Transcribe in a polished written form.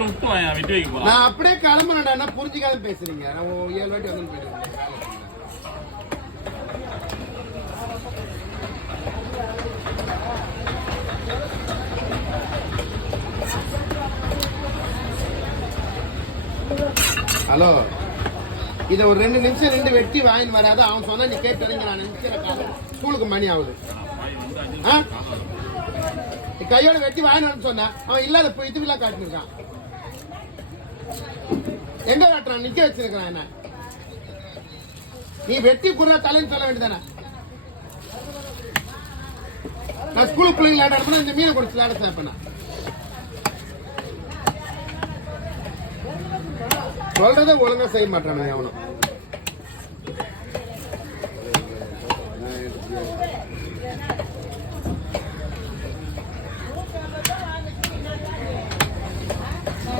நான் அப்படியே கிளம்புறேன்டா, புரிஞ்சுக்காத பேசுறீங்க. நான் 7 வாட்டி வந்து போயிடுவேன். ஹலோ, இதை ஒரு 2 நிமிஷம் 2 வெட்டி வாங்கிட்டு வராது. அவன் சொன்னா நீ கேட்டு நான் நினைக்கிற ஸ்கூலுக்கு மணி ஆகுது. கையோட வெட்டி வாங்கினு சொன்ன அவன் இல்லாத போய் இதுலாம் காட்டிருக்கான். எங்க காட்டுறான்? நிக்க வச்சிருக்கான். என்ன நீ வெட்டி குடுறா தலைன்னு சொல்ல வேண்டியதானே? நான் ஸ்கூலுக்கு பிள்ளைங்க விளையாட இந்த மீனை கொடுத்து விளையாட சேர்ப்பேன். சொல்றதை ஒழுங்கா செய்ய மாட்டானு அவனும்.